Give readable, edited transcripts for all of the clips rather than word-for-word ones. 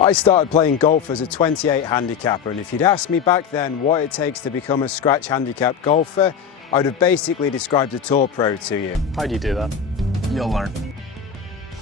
I started playing golf as a 28 handicapper, and if you'd asked me back then what it takes to become a scratch handicap golfer, I would have basically described a tour pro to you. How do you do that? You'll learn.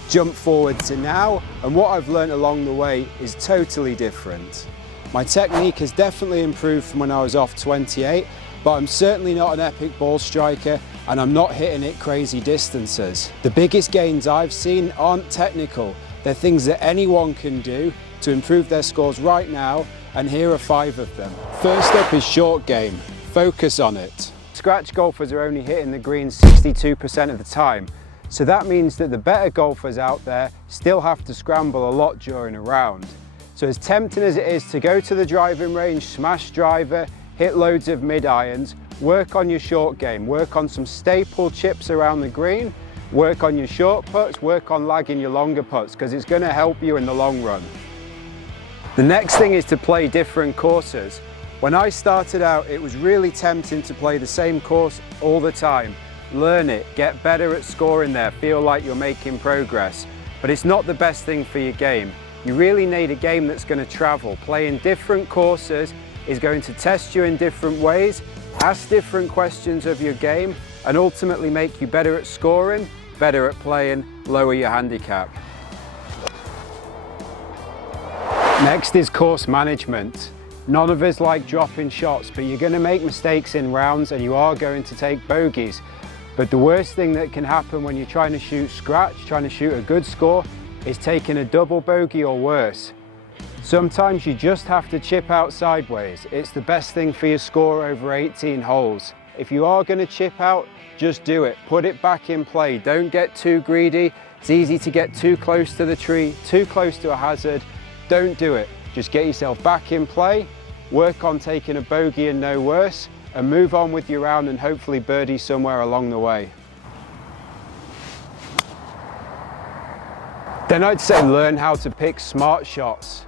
Jump forward to now, and what I've learned along the way is totally different. My technique has definitely improved from when I was off 28, but I'm certainly not an epic ball striker, and I'm not hitting it crazy distances. The biggest gains I've seen aren't technical. They're things that anyone can do to improve their scores right now, and here are 5 of them. First up is short game. Focus on it. Scratch golfers are only hitting the green 62% of the time, so that means that the better golfers out there still have to scramble a lot during a round. So as tempting as it is to go to the driving range, smash driver, hit loads of mid-irons, work on your short game, work on some staple chips around the green, work on your short putts, work on lagging your longer putts, because it's going to help you in the long run. The next thing is to play different courses. When I started out, it was really tempting to play the same course all the time. Learn it, get better at scoring there, feel like you're making progress. But it's not the best thing for your game. You really need a game that's going to travel. Playing different courses is going to test you in different ways, ask different questions of your game, and ultimately make you better at scoring, better at playing, lower your handicap. Next is course management. None of us like dropping shots, but you're going to make mistakes in rounds and you are going to take bogeys. But the worst thing that can happen when you're trying to shoot scratch, trying to shoot a good score, is taking a double bogey or worse. Sometimes you just have to chip out sideways. It's the best thing for your score over 18 holes. If you are going to chip out, just do it. Put it back in play. Don't get too greedy. It's easy to get too close to the tree, too close to a hazard. Don't do it. Just get yourself back in play, work on taking a bogey and no worse, and move on with your round and hopefully birdie somewhere along the way. Then I'd say learn how to pick smart shots.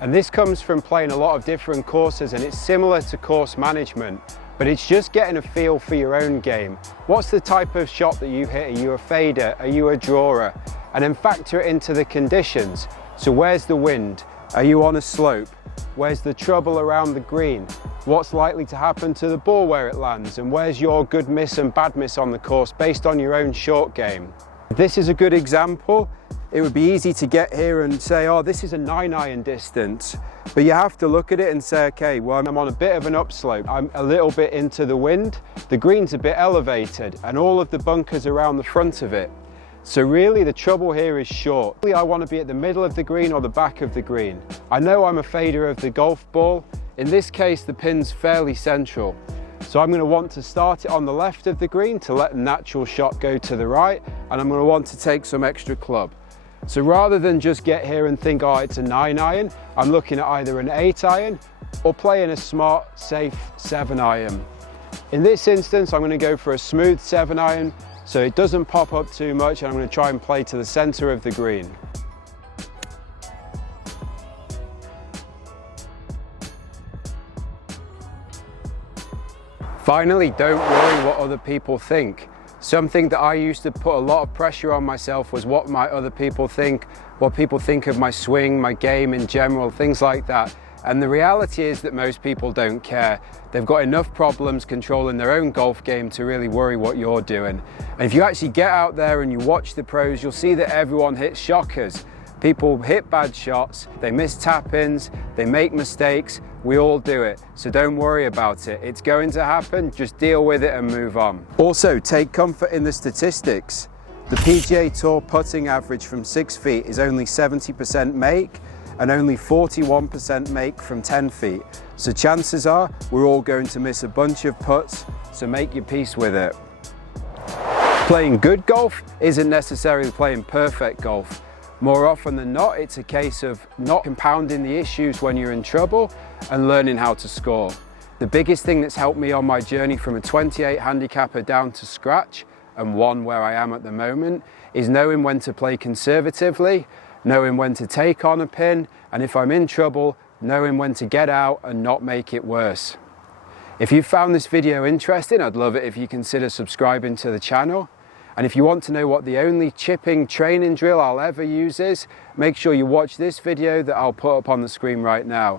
And this comes from playing a lot of different courses, and it's similar to course management, but it's just getting a feel for your own game. What's the type of shot that you hit? Are you a fader? Are you a drawer? And then factor it into the conditions. So where's the wind? Are you on a slope? Where's the trouble around the green? What's likely to happen to the ball where it lands? And where's your good miss and bad miss on the course based on your own short game? This is a good example. It would be easy to get here and say, oh, this is a 9-iron distance. But you have to look at it and say, okay, well, I'm on a bit of an upslope. I'm a little bit into the wind. The green's a bit elevated and all of the bunkers around the front of it. So really the trouble here is short. I want to be at the middle of the green or the back of the green. I know I'm a fader of the golf ball. In this case, the pin's fairly central. So I'm going to want to start it on the left of the green to let the natural shot go to the right, and I'm going to want to take some extra club. So rather than just get here and think, oh, it's a 9-iron, I'm looking at either an 8-iron or playing a smart, safe 7-iron. In this instance, I'm going to go for a smooth 7-iron so it doesn't pop up too much, and I'm going to try and play to the center of the green. Finally, don't worry what other people think. Something that I used to put a lot of pressure on myself was what might other people think, what people think of my swing, my game in general, things like that. And the reality is that most people don't care. They've got enough problems controlling their own golf game to really worry what you're doing. And if you actually get out there and you watch the pros, you'll see that everyone hits shockers. People hit bad shots, they miss tap-ins, they make mistakes. We all do it, so don't worry about it. It's going to happen, just deal with it and move on. Also, take comfort in the statistics. The PGA Tour putting average from 6 feet is only 70% make, and only 41% make from 10 feet. So chances are we're all going to miss a bunch of putts, so make your peace with it. Playing good golf isn't necessarily playing perfect golf. More often than not, it's a case of not compounding the issues when you're in trouble and learning how to score. The biggest thing that's helped me on my journey from a 28 handicapper down to scratch, and one where I am at the moment, is knowing when to play conservatively, knowing when to take on a pin, and if I'm in trouble, knowing when to get out and not make it worse. If you found this video interesting, I'd love it if you consider subscribing to the channel. And if you want to know what the only chipping training drill I'll ever use is, make sure you watch this video that I'll put up on the screen right now.